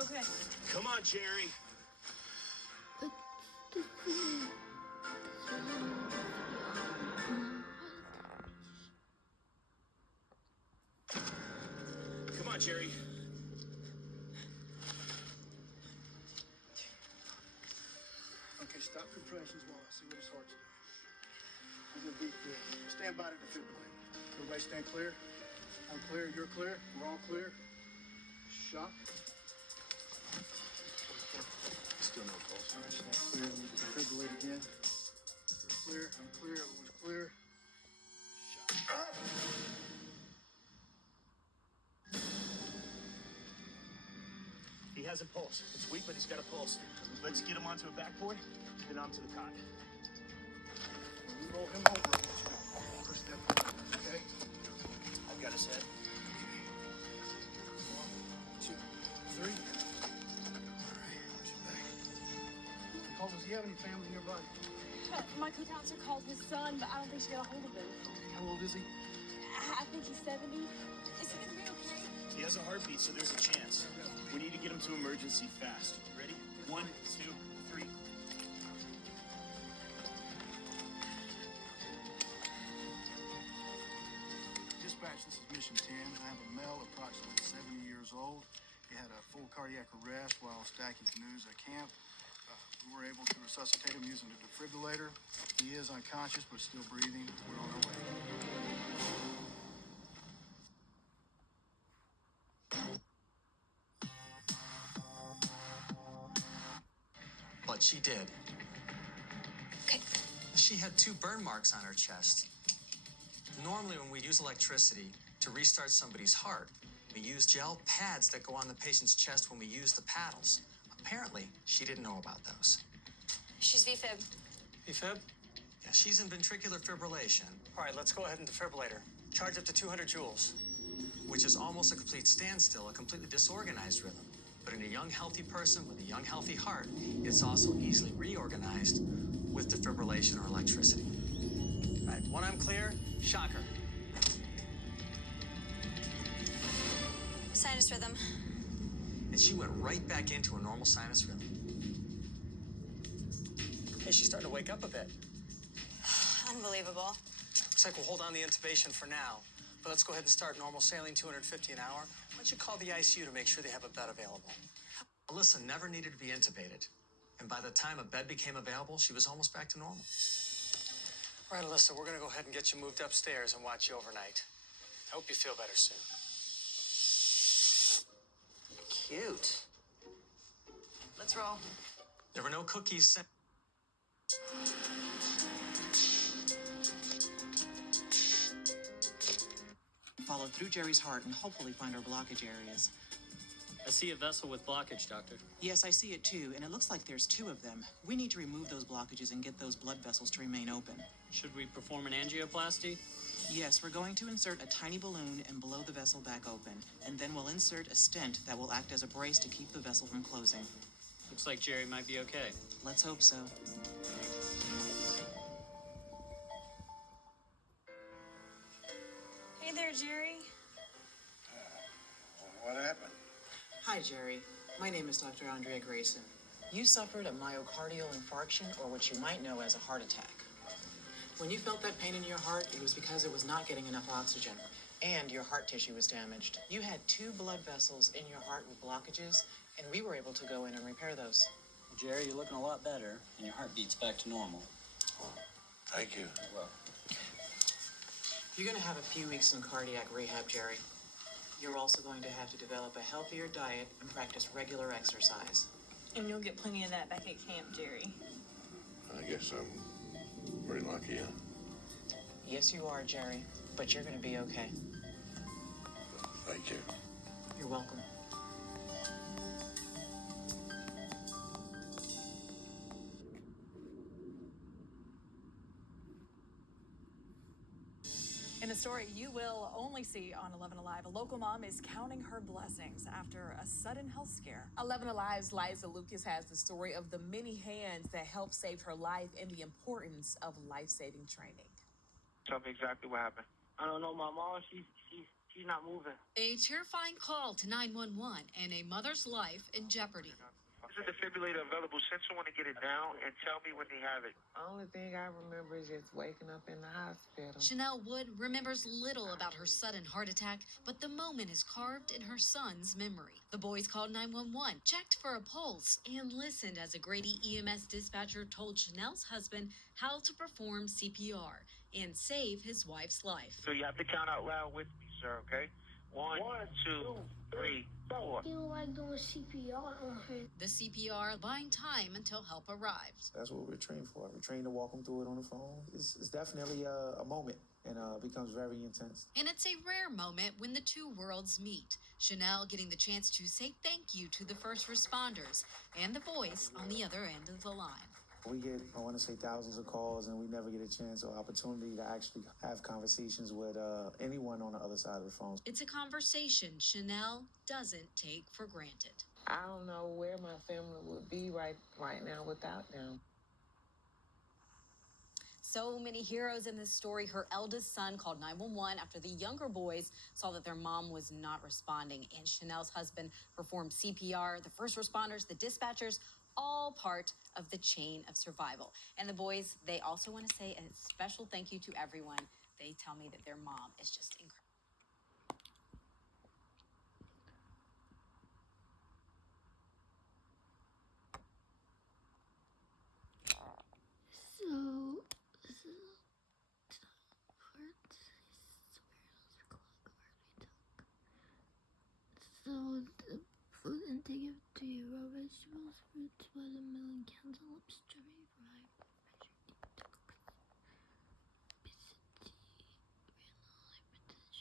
okay? Okay. Come on, Jerry. Come on, Jerry. Okay, stop compressions while I see what his heart's doing. I'm gonna beat good. Stand by to defibrillate. Everybody stand clear. I'm clear, you're clear, we're all clear. Shock. Still no pulse. All right, stand clear, we need to defibrillate again. We're clear, I'm clear, everyone's clear. Shock. He has a pulse. It's weak, but he's got a pulse. Let's get him onto a backboard, then onto the cot. When we roll him over, I want you to push that forward, okay? I've got his head. 1, 2, 3. All right, push it back. Paul, does he have any family nearby? My co-counselor called his son, but I don't think she got a hold of him. How old is he? I think he's 70. Is he gonna be okay? He has a heartbeat, so there's a chance. We need to get him to emergency fast. Ready? 1, 2, 3. Dispatch, this is Mission 10. I have a male approximately 70 years old. He had a full cardiac arrest while stacking canoes at camp. We were able to resuscitate him using a defibrillator. He is unconscious but still breathing. We're on our way. But she did. Okay. She had 2 burn marks on her chest. Normally, when we use electricity to restart somebody's heart, we use gel pads that go on the patient's chest when we use the paddles. Apparently, she didn't know about those. She's VFib. VFib? Yeah, she's in ventricular fibrillation. All right, let's go ahead and defibrillate her. Charge up to 200 joules. Which is almost a complete standstill, a completely disorganized rhythm. But in a young, healthy person with a young, healthy heart, it's also easily reorganized with defibrillation or electricity. All right, when I'm clear, shock her. Sinus rhythm. And she went right back into a normal sinus rhythm. Hey, she's starting to wake up a bit. Unbelievable. Looks like we'll hold on the intubation for now. But let's go ahead and start normal saline 250 an hour. Why don't you call the ICU to make sure they have a bed available? Alyssa never needed to be intubated. And by the time a bed became available, she was almost back to normal. All right, Alyssa, we're going to go ahead and get you moved upstairs and watch you overnight. I hope you feel better soon. Cute. Let's roll. There were no cookies sent. Follow through Jerry's heart and hopefully find our blockage areas. I see a vessel with blockage, Doctor. Yes, I see it too, and it looks like there's 2 of them. We need to remove those blockages and get those blood vessels to remain open. Should we perform an angioplasty? Yes, we're going to insert a tiny balloon and blow the vessel back open, and then we'll insert a stent that will act as a brace to keep the vessel from closing. Looks like Jerry might be okay. Let's hope so. Hey there, Jerry. What happened? Hi, Jerry. My name is Dr. Andrea Grayson. You suffered a myocardial infarction, or what you might know as a heart attack. When you felt that pain in your heart, it was because it was not getting enough oxygen, and your heart tissue was damaged. You had 2 blood vessels in your heart with blockages, and we were able to go in and repair those. Jerry, you're looking a lot better, and your heartbeat's back to normal. Thank you. Well, You're going to have a few weeks in cardiac rehab, Jerry. You're also going to have to develop a healthier diet and practice regular exercise. And you'll get plenty of that back at camp, Jerry. I guess I'm pretty lucky, huh? Yes, you are, Jerry, but you're going to be okay. Thank you. You're welcome. In a story you will only see on 11 Alive, a local mom is counting her blessings after a sudden health scare. 11 Alive's Liza Lucas has the story of the many hands that helped save her life and the importance of life-saving training. Tell me exactly what happened. I don't know. My mom, she She's not moving. A terrifying call to 911 and a mother's life in jeopardy. Is a defibrillator available? Send someone to get it down and tell me when they have it. Only thing I remember is just waking up in the hospital. Chanel Wood remembers little about her sudden heart attack, but the moment is carved in her son's memory. The boys called 911, checked for a pulse, and listened as a Grady EMS dispatcher told Chanel's husband how to perform CPR and save his wife's life. So you have to count out loud with me, sir, okay? One, two, three, four. I feel like doing CPR on her. The CPR buying time until help arrived. That's what we're trained for. We're trained to walk them through it on the phone. It's definitely a moment, and becomes very intense. And it's a rare moment when the two worlds meet. Chanel getting the chance to say thank you to the first responders, and the voice on the other end of the line. We get, I want to say, thousands of calls, and we never get a chance or opportunity to actually have conversations with anyone on the other side of the phone. It's a conversation Chanel doesn't take for granted. I don't know where my family would be right now without them. So many heroes in this story. Her eldest son called 911 after the younger boys saw that their mom was not responding, and Chanel's husband performed CPR. The first responders, the dispatchers, all part of the chain of survival. And the boys, they also want to say a special thank you to everyone. They tell me that their mom is just incredible. So, this is part. So, the food intake to you raw vegetables, fruits, watermelon, cantaloupe, strawberry, variety, obesity, renal hypertension,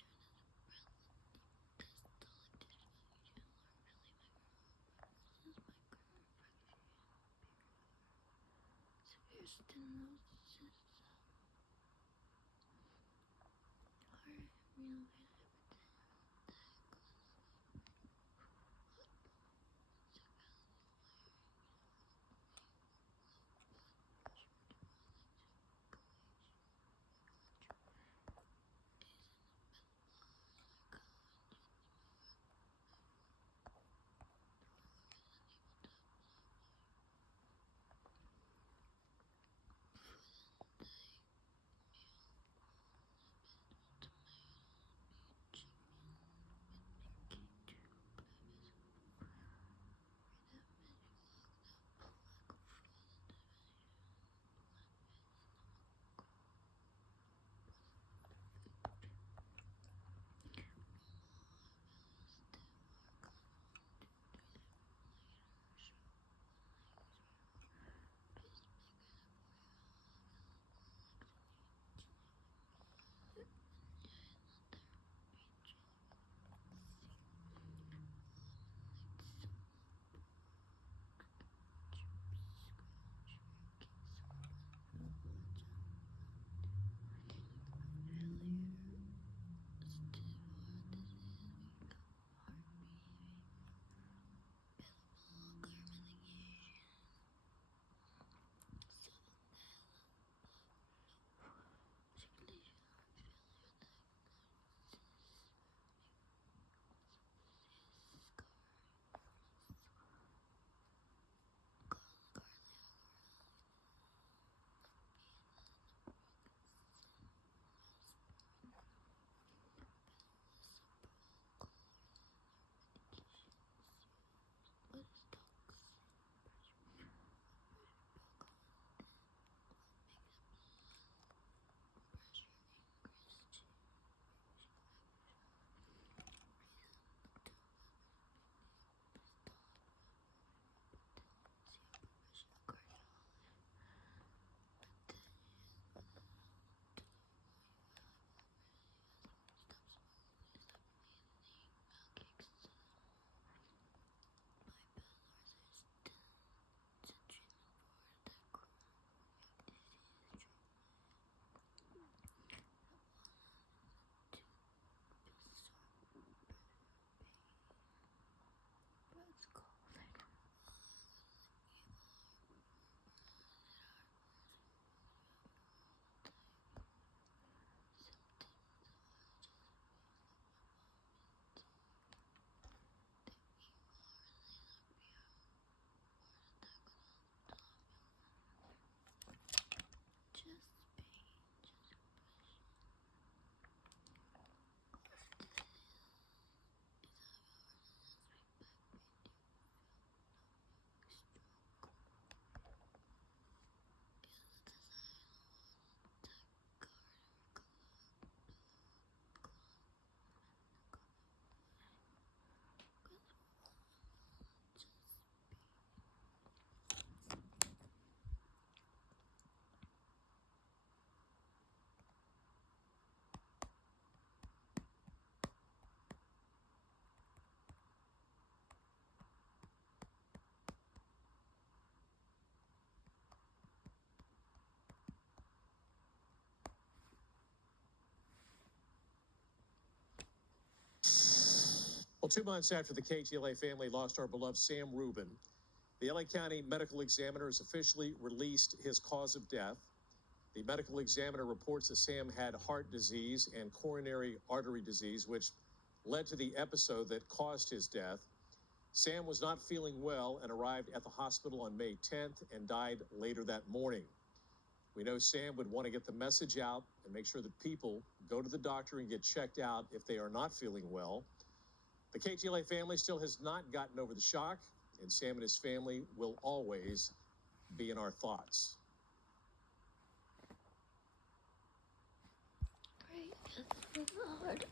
Well, 2 months after the KTLA family lost our beloved Sam Rubin, the LA County Medical Examiner has officially released his cause of death. The medical examiner reports that Sam had heart disease and coronary artery disease, which led to the episode that caused his death. Sam was not feeling well and arrived at the hospital on May 10th and died later that morning. We know Sam would want to get the message out and make sure that people go to the doctor and get checked out if they are not feeling well. The KTLA family still has not gotten over the shock, and Sam and his family will always be in our thoughts. Great, it's hard.